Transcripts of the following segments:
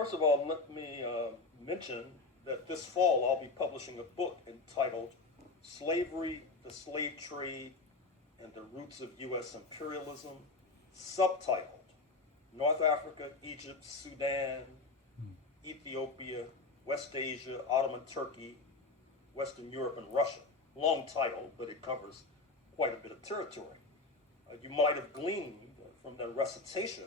first of all, let me mention that this fall I'll be publishing a book entitled Slavery, the Slave Trade, and the Roots of U.S. Imperialism, subtitled North Africa, Egypt, Sudan, Ethiopia, West Asia, Ottoman Turkey, Western Europe, and Russia. Long title, but it covers quite a bit of territory. You might have gleaned from the recitation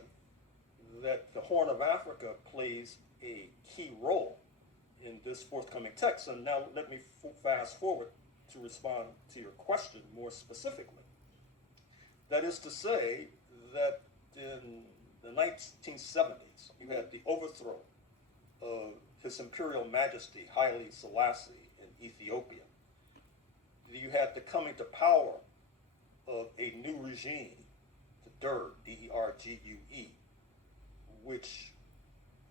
that the Horn of Africa plays a key role in this forthcoming text. And now let me fast forward to respond to your question more specifically. That is to say that in the 1970s, you had the overthrow of His Imperial Majesty Haile Selassie in Ethiopia. You had the coming to power of a new regime, the DERG, D-E-R-G-U-E, which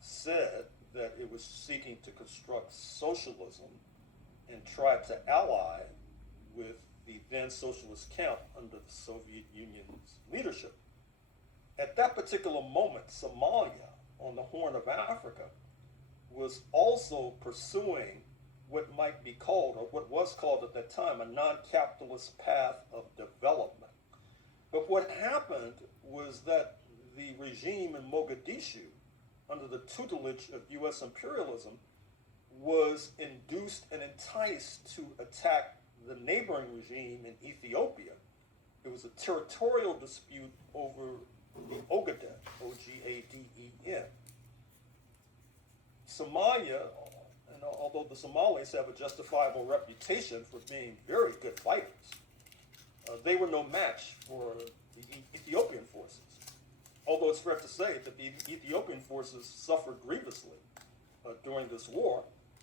said that it was seeking to construct socialism and tried to ally with the then socialist camp under the Soviet Union's leadership. At that particular moment, Somalia, on the Horn of Africa, was also pursuing what might be called, or what was called at that time, a non-capitalist path of development. But what happened was that the regime in Mogadishu, under the tutelage of U.S. imperialism, was induced and enticed to attack the neighboring regime in Ethiopia. It was a territorial dispute over the Ogaden, O-G-A-D-E-N. Somalia, and although the Somalis have a justifiable reputation for being very good fighters, they were no match for the Ethiopian forces. Although it's fair to say that the Ethiopian forces suffered grievously during this war,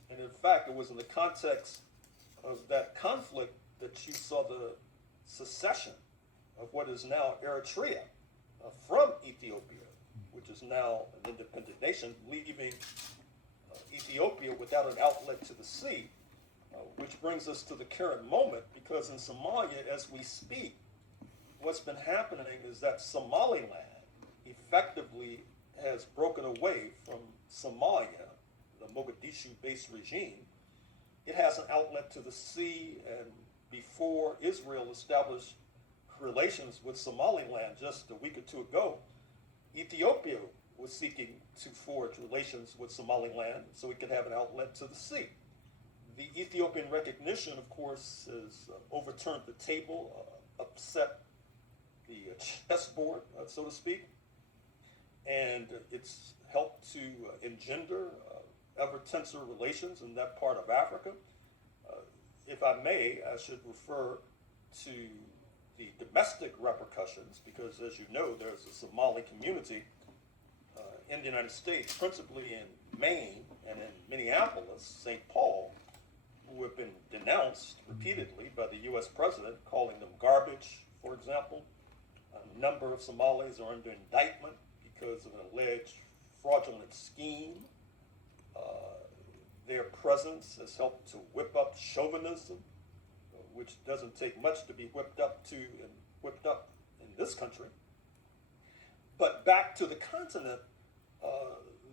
and in fact it was in the context of that conflict that you saw the secession of what is now Eritrea from Ethiopia, which is now an independent nation, leaving Ethiopia without an outlet to the sea, which brings us to the current moment, because in Somalia, as we speak, what's been happening is that Somaliland effectively has broken away from Somalia, the Mogadishu-based regime. It has an outlet to the sea, and before Israel established relations with Somaliland just a week or two ago, Ethiopia was seeking to forge relations with Somaliland so it could have an outlet to the sea. The Ethiopian recognition, of course, has overturned the table, upset the chessboard, so to speak, and it's helped to engender ever tenser relations in that part of Africa. If I may, I should refer to the domestic repercussions, because as you know, there's a Somali community in the United States, principally in Maine and in Minneapolis, St. Paul, who have been denounced repeatedly by the U.S. president, calling them garbage, for example. A number of Somalis are under indictment because of an alleged fraudulent scheme. Their presence has helped to whip up chauvinism, which doesn't take much to be whipped up in this country. But back to the continent,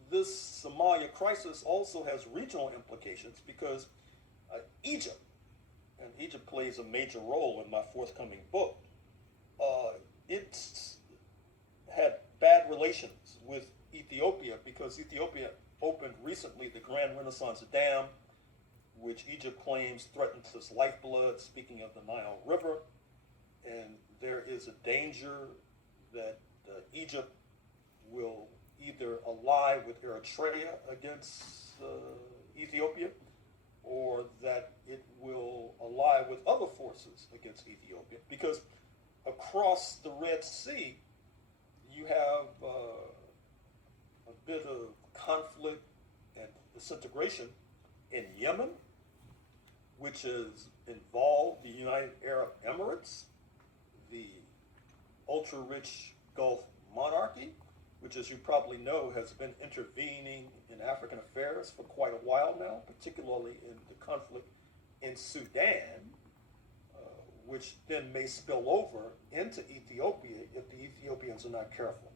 this Somalia crisis also has regional implications, because Egypt, and Egypt plays a major role in my forthcoming book, it's had bad relations with Ethiopia because Ethiopia opened recently the Grand Renaissance Dam, which Egypt claims threatens its lifeblood, speaking of the Nile River. And there is a danger that Egypt will either ally with Eritrea against Ethiopia, or that it will ally with other forces against Ethiopia. Because across the Red Sea, you have a bit of conflict and disintegration in Yemen, which has involved the United Arab Emirates, the ultra-rich Gulf monarchy, which, as you probably know, has been intervening in African affairs for quite a while now, particularly in the conflict in Sudan, which then may spill over into Ethiopia if the Ethiopians are not careful.